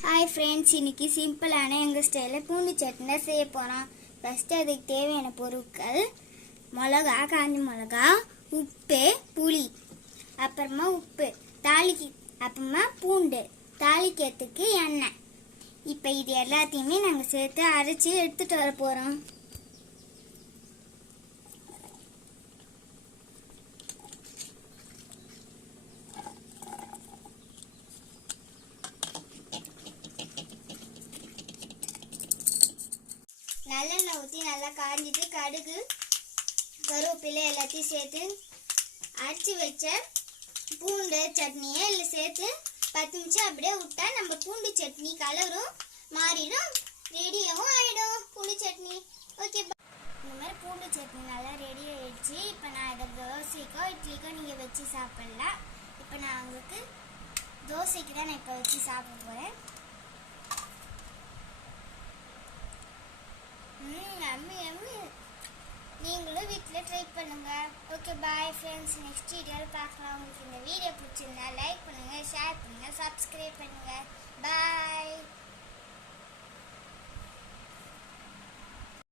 Hi friends இன்னைக்கு சிம்பிளான எங்கள் ஸ்டைலில் பூண்டு சட்னி தான் செய்ய போகிறோம் ஃபஸ்ட்டு அதுக்கு தேவையான பொருட்கள் மிளகா காஞ்ச மிளகா உப்பு புளி அப்புறமா உப்பு தாளிக்கு அப்புறமா பூண்டு தாளிக்கிறதுக்கு எண்ணெய். இப்போ இது எல்லாத்தையுமே நாங்கள் சேர்த்து அரைச்சி எடுத்துகிட்டு வர போகிறோம் நல்லெண்ணெய் ஊற்றி நல்லா காஞ்சிட்டு கடுகு கருவேப்பிலை எல்லாத்தையும் சேர்த்து அரைச்சி வச்ச பூண்டு சட்னியை இல்லை சேர்த்து பத்து நிமிஷம் அப்படியே விட்டா நம்ம பூண்டு சட்னி கலரும் மாறிடும். ரெடியாகவும் ஆகிடும் பூண்டு சட்னி. ஓகே இந்த மாதிரி பூண்டு சட்னி நல்லா ரெடி ஆகிடுச்சு இப்போ நான் இதை தோசைக்கோ இட்லிக்கோ நீங்கள் வச்சு சாப்பிட்லாம். இப்போ நான் உங்களுக்கு தோசைக்கு தான் நான் இப்போ வச்சு சாப்பிட போகிறேன் ம் நீங்களும் வீட்டில் ட்ரை பண்ணுங்கள் ஓகே பாய் ஃப்ரெண்ட்ஸ் நெக்ஸ்ட் வீடியோவில் பார்க்கலாம். உங்களுக்கு இந்த வீடியோ பிடிச்சிருந்தா லைக் பண்ணுங்கள் ஷேர் பண்ணுங்கள் சப்ஸ்கிரைப் பண்ணுங்கள்